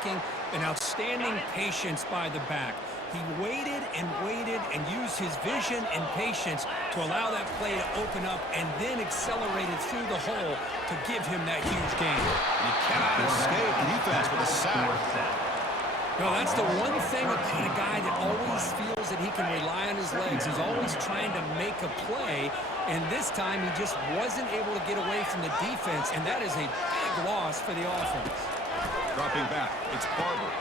blocking, and outstanding patience by the back. He waited and used his vision and patience to allow that play to open up and then accelerated through the hole to give him that huge gain. You cannot escape defense with a sack. No, that's the one thing about a guy that always feels that he can rely on his legs. He's always trying to make a play, and this time he just wasn't able to get away from the defense, and that is a big loss for the offense. Dropping back, it's Barber.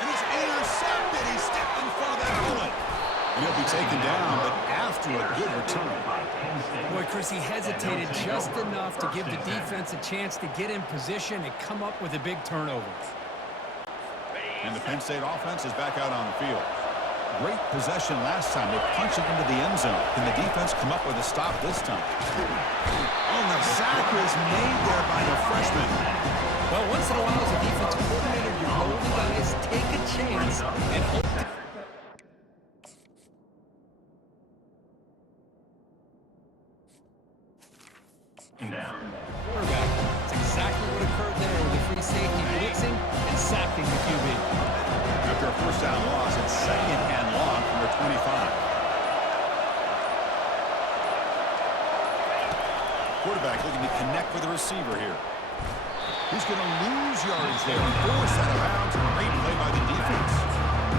And he's intercepted. He stepped in front of that bullet. And he'll be taken down, but after a good return. Boy, Chris, he hesitated just enough to give the defense a chance to get in position and come up with a big turnover. And the Penn State offense is back out on the field. Great possession last time. They punched it into the end zone. Can the defense come up with a stop this time? Oh, the sack is made there by the freshman. Well, once in a while, as a defensive coordinator, your golden guys take a chance and hope. Quarterback. That's exactly what occurred there with the free safety blitzing and sacking the QB. After a first down loss, it's second and long from their 25. Quarterback looking to connect with the receiver here. He's going to lose yardage there. Forced out of bounds. Great play by the defense.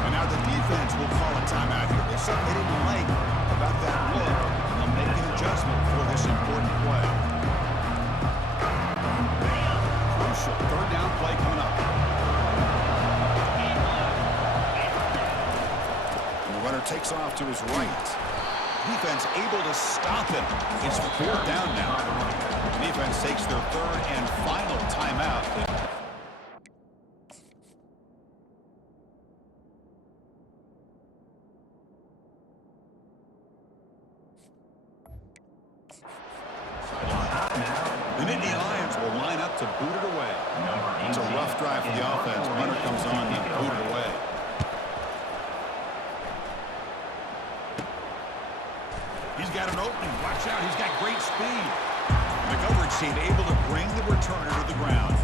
And now the defense will call a timeout here. There's something they didn't like about that look. And they'll make an adjustment for this important play. Crucial third down play coming up. And the runner takes off to his right. Defense able to stop him. It's fourth down now. The defense takes their third and final timeout. The Nittany Lions will line up to boot it away. It's a rough drive for the offense. Runner comes on to boot it away. He's got an opening. Watch out. He's got great speed. The coverage team able to bring the returner to the ground.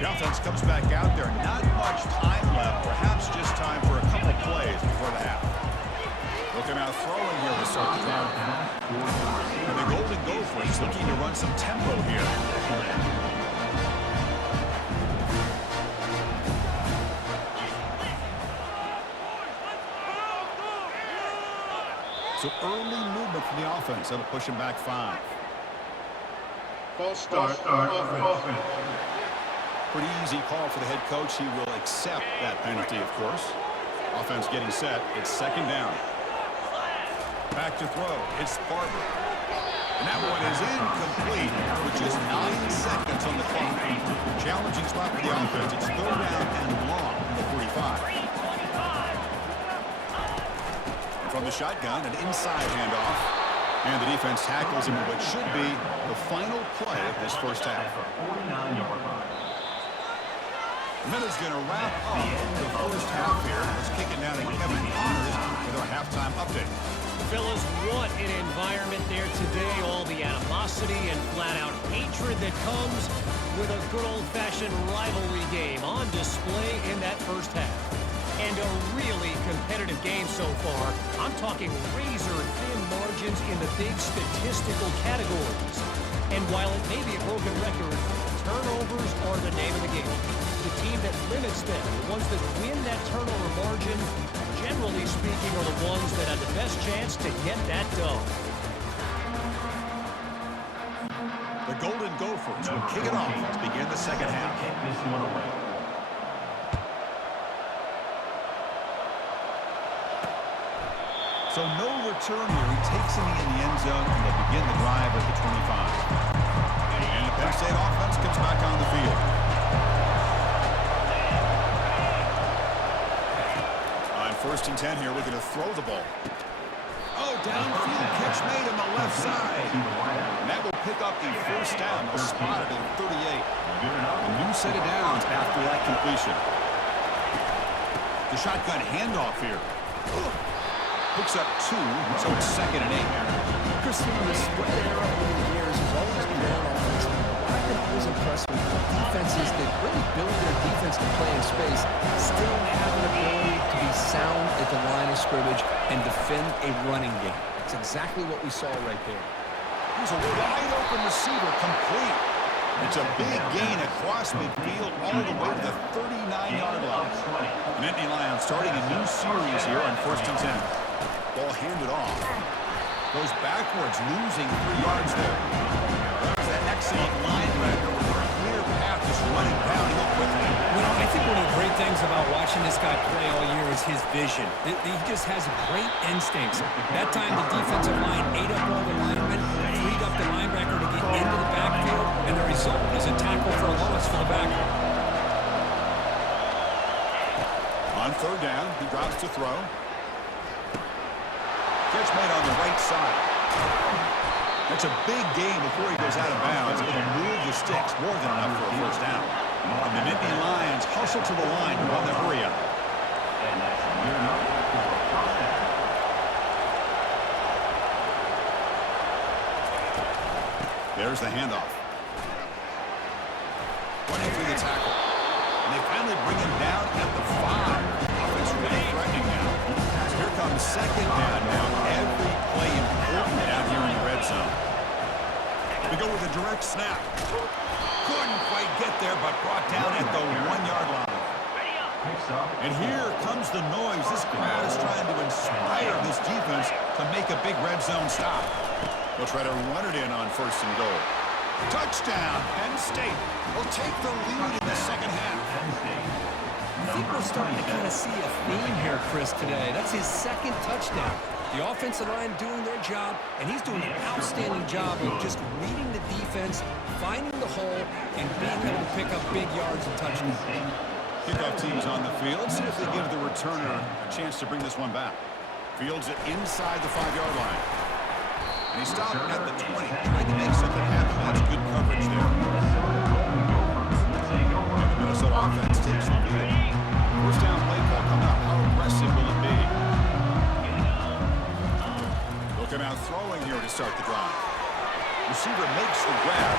The offense comes back out there. Not much time left. Perhaps just time for a couple plays before the half. Looking out throwing here to start the drive. And the Golden Gophers looking to run some tempo here. So early movement from the offense. That'll push him back 5. False start offense. Pretty easy call for the head coach. He will accept that penalty, of course. Offense getting set. It's second down. Back to throw. It's Barber. And that one is incomplete with just 9 seconds on the clock. Challenging spot for the offense. It's third down and long from the 45. From the shotgun, an inside handoff. And the defense tackles him in what should be the final play of this first half. Minutes going to wrap up the first half here. Let's kick it down to Kevin Connors with our halftime update. Fellas, what an environment there today. All the animosity and flat-out hatred that comes with a good old-fashioned rivalry game on display in that first half. And a really competitive game so far. I'm talking razor-thin margins in the big statistical categories. And while it may be a broken record, turnovers are the name of the game. The team that limits them, the ones that win that turnover margin, generally speaking, are the ones that have the best chance to get that done. The Golden Gophers will kick it off to begin the second half. So no return here. He takes him in the end zone, and they'll begin the drive at the 25. And the Penn State offense comes back on the field. On 1st and 10 here, we're going to throw the ball. Oh, downfield catch made on the left side. And that will pick up the first down. They'll spot it at 38. A new set of downs after that completion. The shotgun handoff here. Picks up 2, so it's 2nd and 8. Christian, the spread era over the years has always been on offense always impressed with defenses that really build their defense to play in space, still have an ability to be sound at the line of scrimmage and defend a running game. It's exactly what we saw right there. Here's a wide-open receiver, complete. It's a big gain across midfield all the way to the 39-yard line. The Nittany Lions starting a new series here on 1st and 10. Ball handed off. Goes backwards, losing 3 yards there. There's that excellent linebacker with a clear path just running downhill quickly. Well, I think one of the great things about watching this guy play all year is his vision. He just has great instincts. That time the defensive line ate up all the linemen, freed up the linebacker to get into the backfield, and the result is a tackle for a loss for the backer. On 3rd down, he drops to throw. Catch made on the right side. That's a big gain before he goes out of bounds. It'll move the sticks more than enough for a 1st down. And the Nittany Lions hustle to the line to run the hurry up. There's the handoff. Running through the tackle. And they finally bring him down at the 5. Offense really threatening now. So here comes 2nd down now. Every play important down here in the red zone. We go with a direct snap. Couldn't quite get there, but brought down at the 1-yard line. And here comes the noise. This crowd is trying to inspire this defense to make a big red zone stop. They'll try to run it in on 1st and goal. Touchdown, Penn State will take the lead in the 2nd half. I think we're starting to kind of see a theme here, Chris, today. That's his 2nd touchdown. The offensive line doing their job, and he's doing an outstanding job of just reading the defense, finding the hole, and being able to pick up big yards and touchdowns. Kickoff team's on the field. See if they give the returner a chance to bring this one back. Fields it inside the 5-yard line. And he stopped at the 20, trying to make something happen. That's good coverage there. And the Minnesota offense takes the lead. 1st down play call coming up. How aggressive will it be? Looking out throwing here to start the drive. Receiver makes the grab.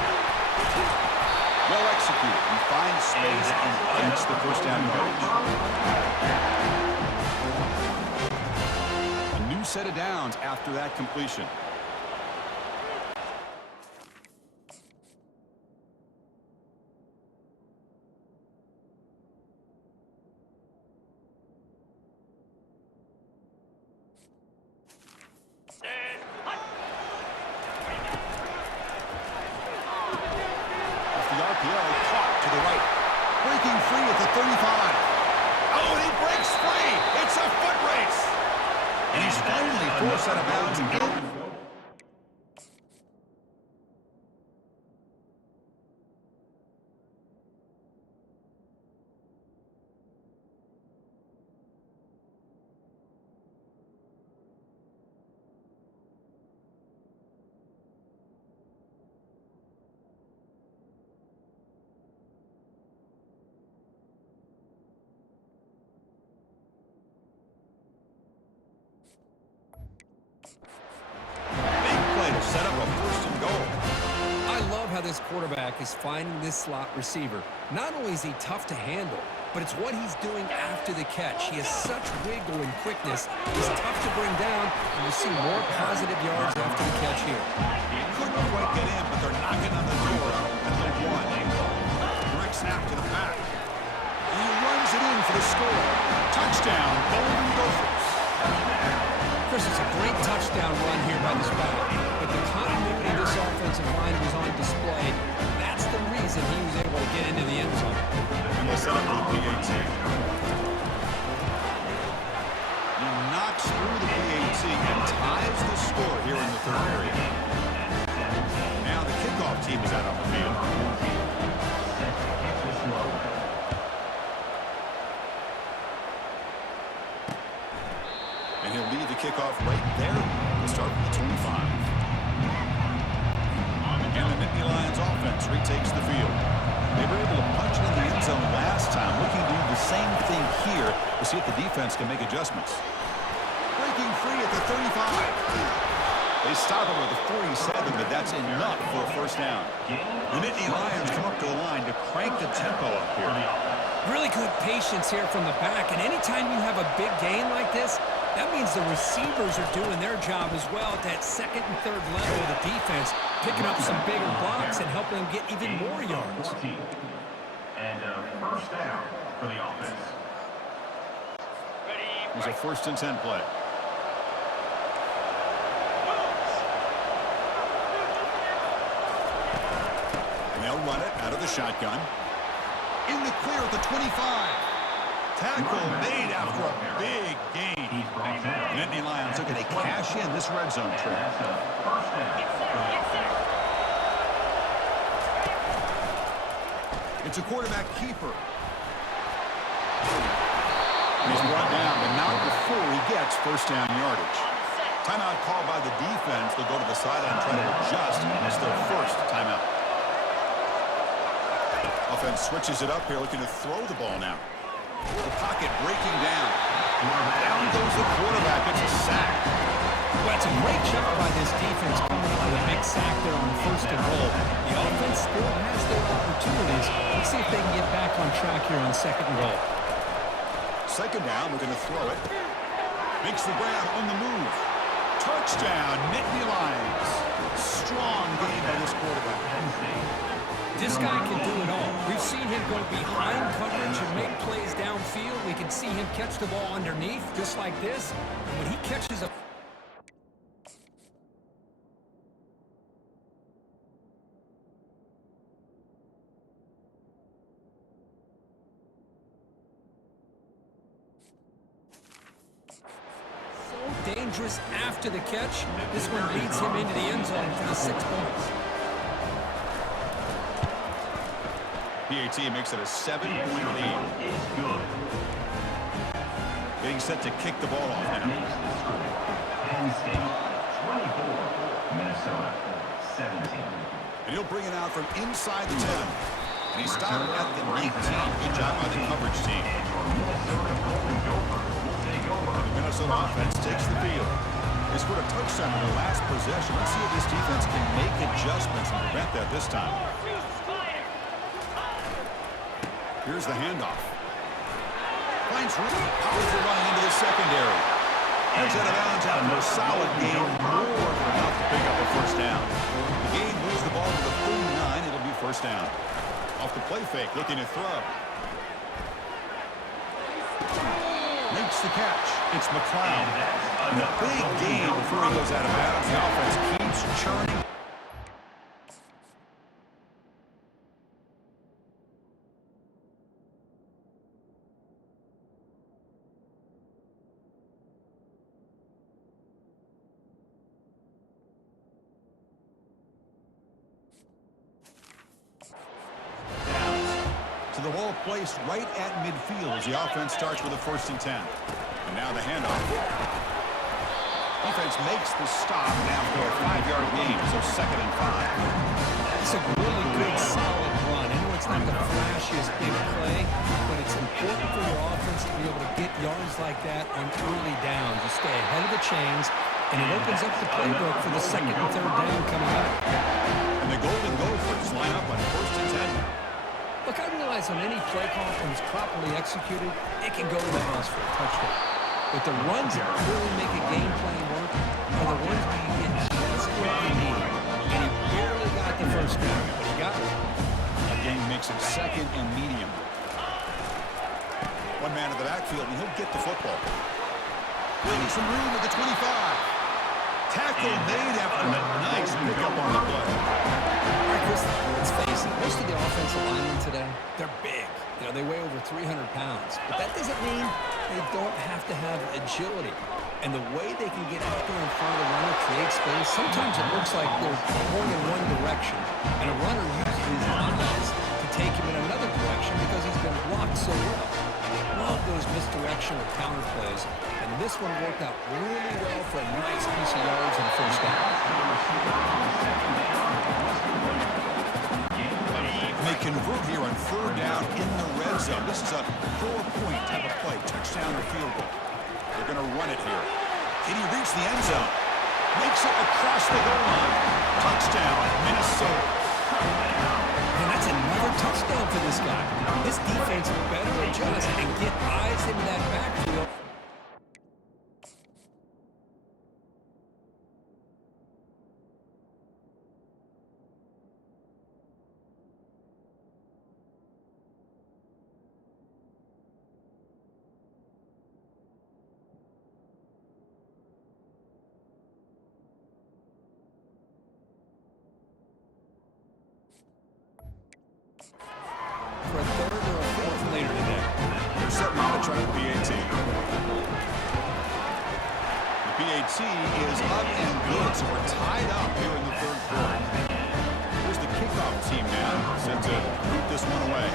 Well executed. He finds space and gets the 1st down yardage. A new set of downs after that completion. Breaking free at the 35. Oh, and he breaks free. It's a foot race. And he's finally forced out of bounds. Set up a 1st and goal. I love how this quarterback is finding this slot receiver. Not only is he tough to handle, but it's what he's doing after the catch. He has such wiggle and quickness. He's tough to bring down, and you see more positive yards after the catch here. Couldn't quite get in, but they're knocking on the door at the 1. Direct snap to the back. And he runs it in for the score. Touchdown, Golden Gophers. Chris, it's a great touchdown run here by this back, but the continuity of this offensive line was on display. That's the reason he was able to get into the end zone. And they'll set up for the PAT. He knocks through the PAT and ties the score here in the 3rd period. Now the kickoff team is out on the field. And he'll lead the kickoff right there. We'll start with the 25. And the Nittany Lions offense retakes the field. They were able to punch it in the end zone last time, looking to do the same thing here to see if the defense can make adjustments. Breaking free at the 35. They stop him with a 47, but that's enough for a first down. The Nittany Lions come up to the line to crank the tempo up here. Really good patience here from the back, and anytime you have a big gain like this, that means the receivers are doing their job as well at that second and third level of the defense, picking up some bigger blocks and helping them get even more yards. And first down for the offense. Here's a 1st and 10 play. And they'll run it out of the shotgun. In the clear at the 25. Tackle made after a big gain. The Nittany Lions looking to cash in this red zone trip. It's a quarterback keeper. He's brought down, but not before he gets first down yardage. Timeout called by the defense. They'll go to the sideline and try to adjust. It's their first timeout. Offense switches it up here, looking to throw the ball now. The pocket breaking down. Down goes the quarterback. It's a sack. Well, it's a great job by this defense coming up with a big sack there on 1st and goal. The offense still has their opportunities. Let's see if they can get back on track here on 2nd and goal. 2nd down, we're going to throw it. Makes the grab on the move. Touchdown, Nittany Lions. Strong game by this quarterback. This guy can do it all. We've seen him go behind coverage and make plays downfield. We can see him catch the ball underneath, just like this. And when he catches a... so dangerous after the catch. This one leads him into the end zone for the 6 points. PAT makes it a 7-point lead. Getting set to kick the ball off now. Penn State 24, Minnesota 17. And he'll bring it out from inside the 10. And he stopped at the 19. Good job by the coverage team. The Minnesota offense takes the field. They scored a touchdown in their last possession. Let's see if this defense can make adjustments and prevent that this time. Here's the handoff. Finds room. Powerful running into the secondary. Heads out of bounds after a solid game. More than enough to pick up a first down. The game moves the ball to the 39. It'll be first down. Off the play fake, looking to throw. Makes the catch. It's McLeod. And a big gain before he goes out of bounds. The offense keeps churning. The ball placed right at midfield as the offense starts with a 1st and 10. And now the handoff. Defense makes the stop now for a 5-yard gain, so 2nd and 5. It's a really good, solid run. I know it's not the flashiest big play, but it's important for your offense to be able to get yards like that on early downs. You stay ahead of the chains, and it opens up the playbook for the 2nd and 3rd down coming up. And the Golden Gophers line up on 1st and 10 now. Look, I realize on any play call, when it's properly executed, it can go to the house for a touchdown. But the runs that really make a game plan work are the ones where you get just what you need. And he barely got the first down, but he got it. Again, makes it 2nd and medium. One man in the backfield, and he'll get the football. Finding some room at the 25. Tackle made after a nice pickup on the play. All right, Chris, let's face it. Most of the offensive linemen today, they're big. You know, they weigh over 300 pounds. But that doesn't mean they don't have to have agility. And the way they can get out there in front of the runner, create space, sometimes it looks like they're going in one direction. And a runner uses his eyes to take him in another direction because he's been blocked so well. Love those misdirection or counter plays. And this one worked out really well for a nice piece of yards and first down. They convert here on 3rd down in the red zone. This is a 4-point type of play, touchdown or field goal. They're going to run it here. Can he reach the end zone? Makes it across the goal line. Touchdown, Minnesota. And that's another touchdown for this guy. This defense better adjust and get eyes into that backfield. For a third or a fourth later today. They're setting out to try the PAT. The PAT is up and good, so we're tied up here in the third quarter. Here's the kickoff team now, set to root this one away.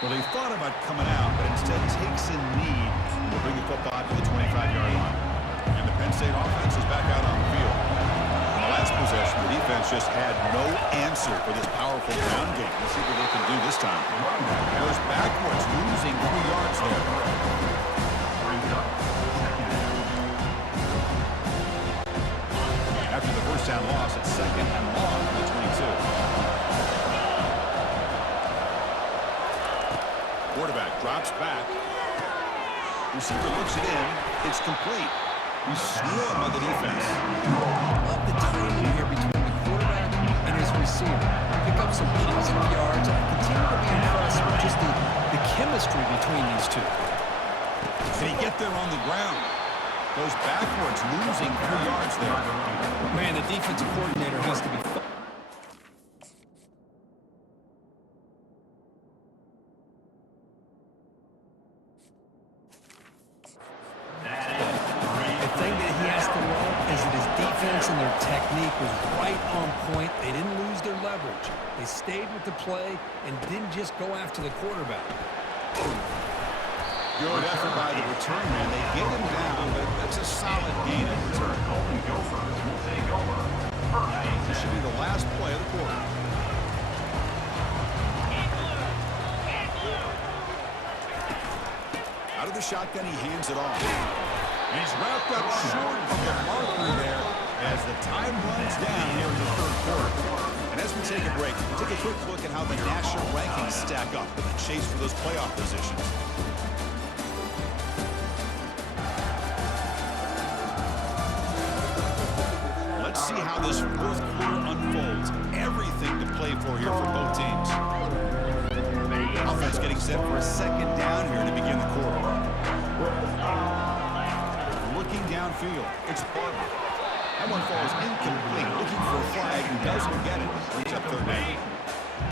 Well, he thought about coming out, but instead takes a knee and will bring the football to the 25-yard line. And the Penn State offense is back out on the field. In the last possession, the defense just had no answer for this powerful ground game. Let's see what they can do this time. Goes backwards, losing 3 yards there. After the first down loss, it's second and long from the 22. Quarterback drops back. Receiver looks it in. It's complete. He's swarmed by the defense. Love the timing here between the quarterback and his receiver. Pick up some positive yards. I continue to be impressed with just the chemistry between these two. Did he get there on the ground? Goes backwards, losing 3 yards there. Man, the defensive coordinator has to be... And their technique was right on point. They didn't lose their leverage. They stayed with the play and didn't just go after the quarterback. Good effort by the return man. They get him down, but that's a solid gain in return. This should be the last play of the quarter. Out of the shotgun, he hands it off. And he's wrapped up short of the marker there as the time runs down here in the third quarter. And as we take a break, take a quick look at how the national rankings stack up in the chase for those playoff positions. Let's see how this fourth quarter unfolds. Everything to play for here for both teams. Offense getting set for a second down here to begin the quarter. Looking downfield, it's Barber. That one falls incomplete, looking for a flag and doesn't get it. Brings up third down.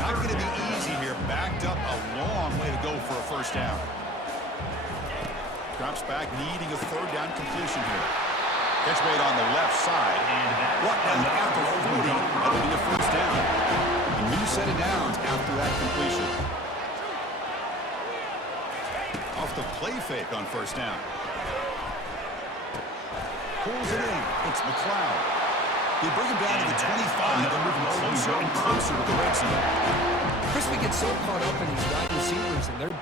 Not going to be easy here. Backed up a long way to go for a first down. Drops back, needing a third down completion here. Catch made on the left side. Brought down after 40. That'll be a first down. A new set of downs after that completion. Off the play fake on first down. Pulls it in. It's McLeod. They bring him down to the 25. They're moving closer and closer to the red zone. Crispy gets so caught up in these wide receivers, and they're...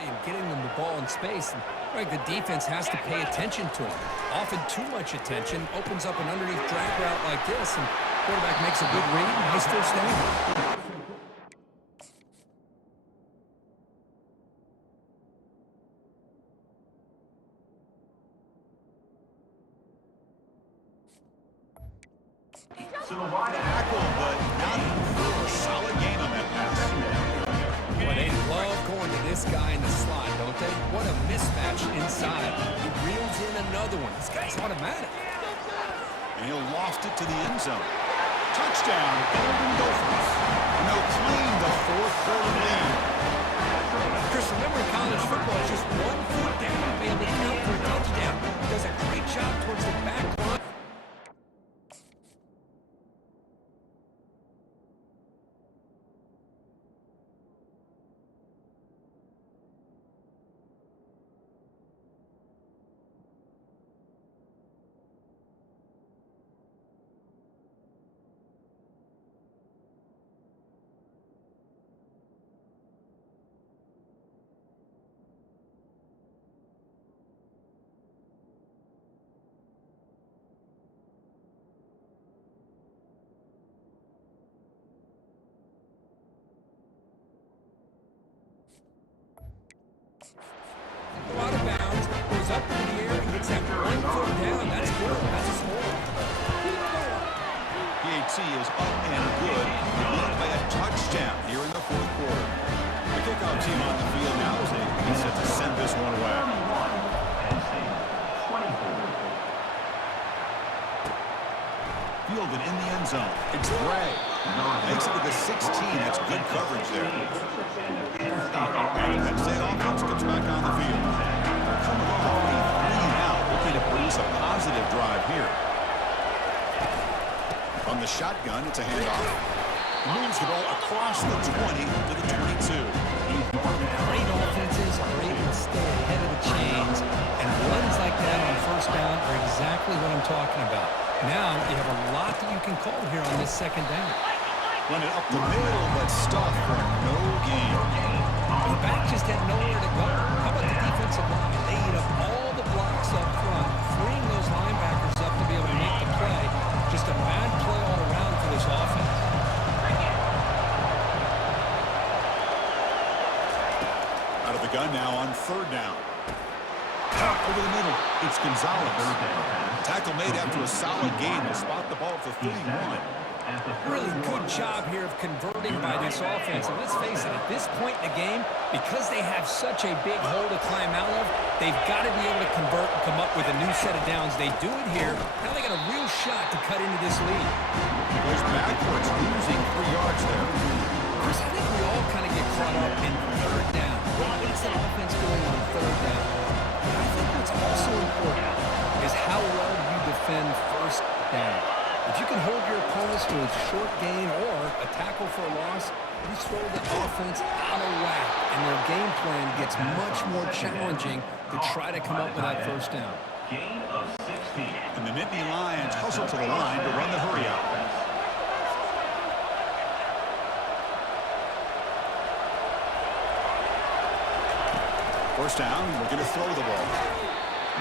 and getting them the ball in space. And, right, the defense has to pay attention to him. Often too much attention opens up an underneath drag route like this, and quarterback makes a good read. Nice first down. Tackle, but not for a solid gain on that pass. Boy, they love going to this guy in the slot, don't they? What a mismatch inside. He reels in another one. This guy's automatic. And he'll loft it to the end zone. Touchdown, Golden Gophers. And they'll claim the fourth quarter lead. Chris, remember in college football, just 1 foot down, may only count for a touchdown. Does a great job towards the back line. see is up and good. Led by a touchdown here in the fourth quarter. The kickoff team on the field now as they get set to send this one away. Fielded in the end zone. It's Gray. Makes it to the 16. That's good coverage there. And that same offense gets back on the field. They're coming off a 3-and-out, looking to produce a positive drive here. From the shotgun, it's a handoff. Moves the ball across the 20 to the 22. Great offenses are able to stay ahead of the chains, and runs like that on first down are exactly what I'm talking about. Now you have a lot that you can call here on this second down. Run it up the middle, but stuff for no gain. The back just had nowhere to go. How about the defensive line? They eat up all the blocks up front, freeing those linebackers up to be able to make the play. Just a bad play all around for this offense. Out of the gun now on third down. Out over the middle. It's Gonzalez. Tackle made after a solid gain to spot the ball at the 31. Really good job here of converting by this offense. And let's face it, at this point in the game, because they have such a big hole to climb out of, they've got to be able to convert and come up with a new set of downs. They do it here. Now they got a real shot to cut into this lead. Goes backwards, losing 3 yards there. Chris, I think we all kind of get caught up in third down. What is the offense doing on third down? But I think what's also important is how well you defend first down. If you can hold your opponents to a short gain or a tackle for a loss, you throw the offense out of whack, and their game plan gets much more challenging to try to come up with that first down. Gain of 16. And the Nittany Lions hustle to the line to run the hurry-up. First down, we're going to throw the ball.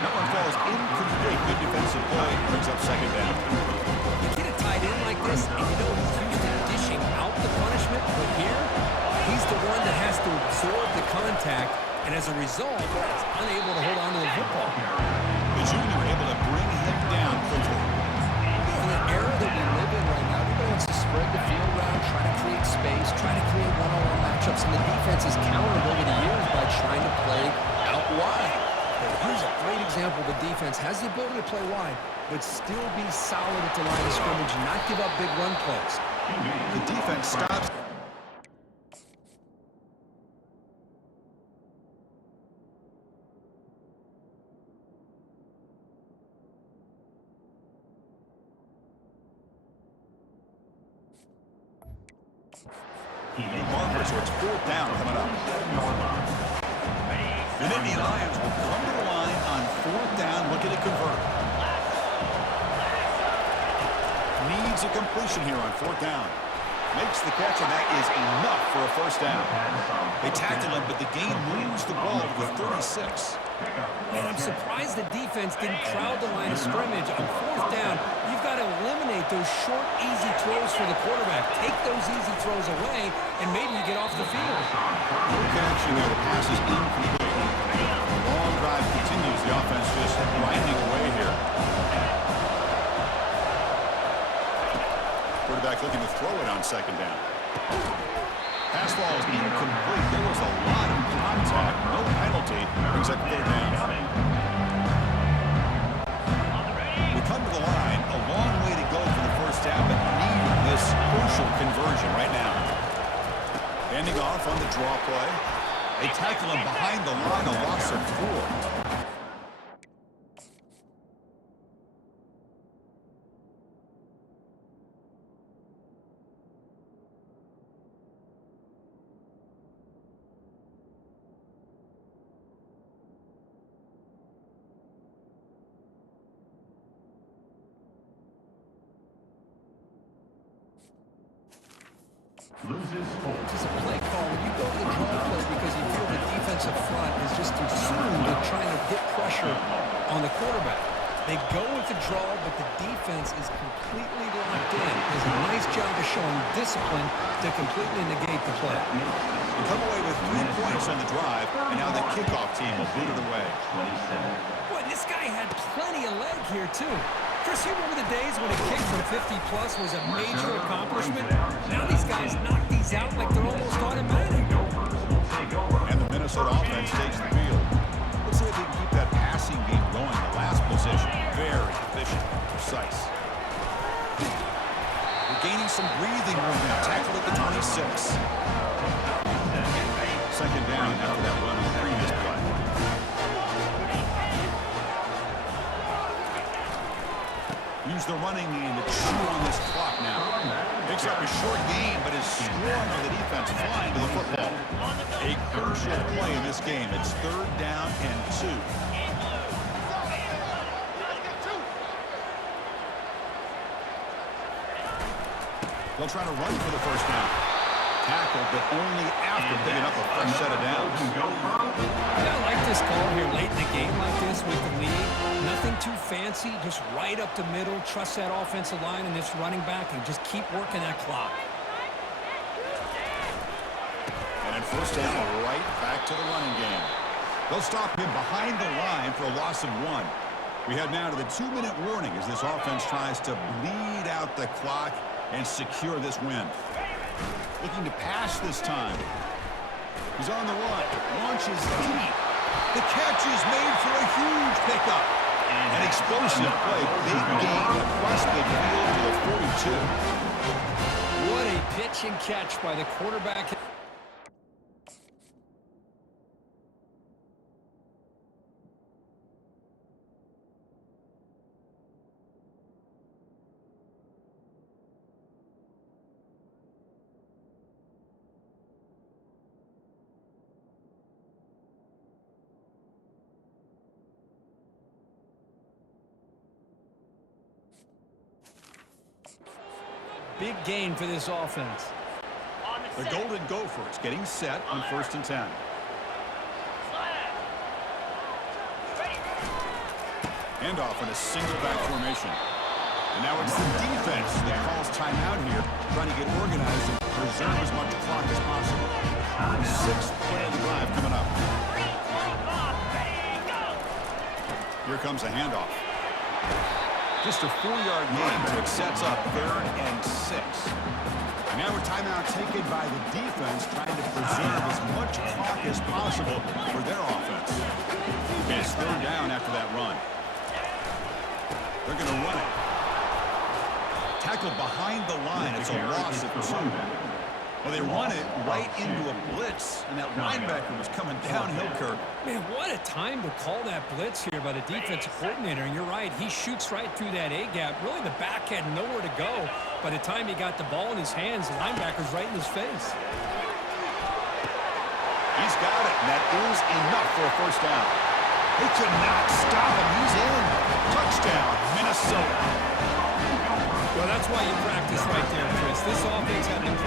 That one falls incomplete. Good defensive play. Brings up second down. You get a tight end like this, and you know he's used to dishing out the punishment, but here, he's the one that has to absorb the contact, and as a result, is unable to hold on to the football. The junior able to bring him down quickly. In the era that we live in right now, everybody wants to spread the field around, try to create space, try to create one-on-one matchups, and the defense has countered over the years by trying to play out wide. But here's a great example. The defense has the ability to play wide, but still be solid at the line of scrimmage and not give up big run plays. The defense stops. Marker, so it's fourth down coming up. The Nittany Lions will come to the line on fourth down, looking to convert. Needs a completion here on fourth down. Makes the catch, and that is enough for a first down. They tackle him, but the game moves the ball to the 36. And I'm surprised the defense didn't crowd the line of scrimmage. On fourth down, you've got to eliminate those short, easy throws for the quarterback. Take those easy throws away, and maybe you get off the field. No connection there. The pass is incomplete. The long drive continues. The offense just grinding away here. Quarterback looking to throw it on second down. Pass ball is incomplete. There was a lot of contact. No penalty. Brings up third down. We come to the line. A long way to go for the first down, but need this crucial conversion right now. Handing off on the draw play. They tackle him behind the line. A loss of 4. Loses 4. This is a play call. When you go to the draw play because you feel the defensive front is just consumed with trying to get pressure on the quarterback. They go with the draw, but the defense is completely locked in. Does a nice job of showing discipline to completely negate the play. They come away with 3 points on the drive, and now the kickoff team will boot it away. Boy, this guy had plenty of leg here, too. Chris, you remember the days when a kick from 50-plus was a major accomplishment? Now these guys knock these out like they're almost automatic. And the Minnesota offense takes the field. Let's see if they can keep that passing game going. The last possession, very efficient and precise. We're gaining some breathing room now. Tackle at the 26. Second down after that run on the previous play. Use the running game to chew on this clock now. Picks up a short gain, but is swarmed with the defense flying to the football. A crucial play in this game. It's third down and 2. They'll try to run for the first down. Tackled, but only after picking up a fresh set of downs. Yeah, I like this call here late in the game like this with the lead. Nothing too fancy, just right up the middle. Trust that offensive line and this running back and just keep working that clock. And first down, right back to the running game. They'll stop him behind the line for a loss of 1. We head now to the 2-minute warning as this offense tries to bleed out the clock and secure this win. Looking to pass this time. He's on the run. Launches deep. The catch is made for a huge pickup. An explosive play. Big gain across midfield to the 42. What a pitch and catch by the quarterback. Big gain for this offense. The Golden Gophers getting set on 1st and 10. Handoff in a single back formation. And now it's the defense that calls timeout here, trying to get organized and preserve as much clock as possible. 6th play of the drive coming up. Here comes a handoff. Just a 4-yard gain, so it sets up 3rd and 6. And now a timeout taken by the defense, trying to preserve as much clock as possible for their offense. And it's 3rd down after that run. They're going to run it. Tackled behind the line. It's a loss of 2. Well, they run it right into a blitz, and that linebacker was coming downhill, Kirk. Man, what a time to call that blitz here by the defensive coordinator. And you're right, he shoots right through that A-gap. Really, the back had nowhere to go. By the time he got the ball in his hands, the linebacker's right in his face. He's got it, and that is enough for a first down. They could not stop him. He's in. Touchdown, Minnesota. Well, that's why you practice right there, Chris. This offense had been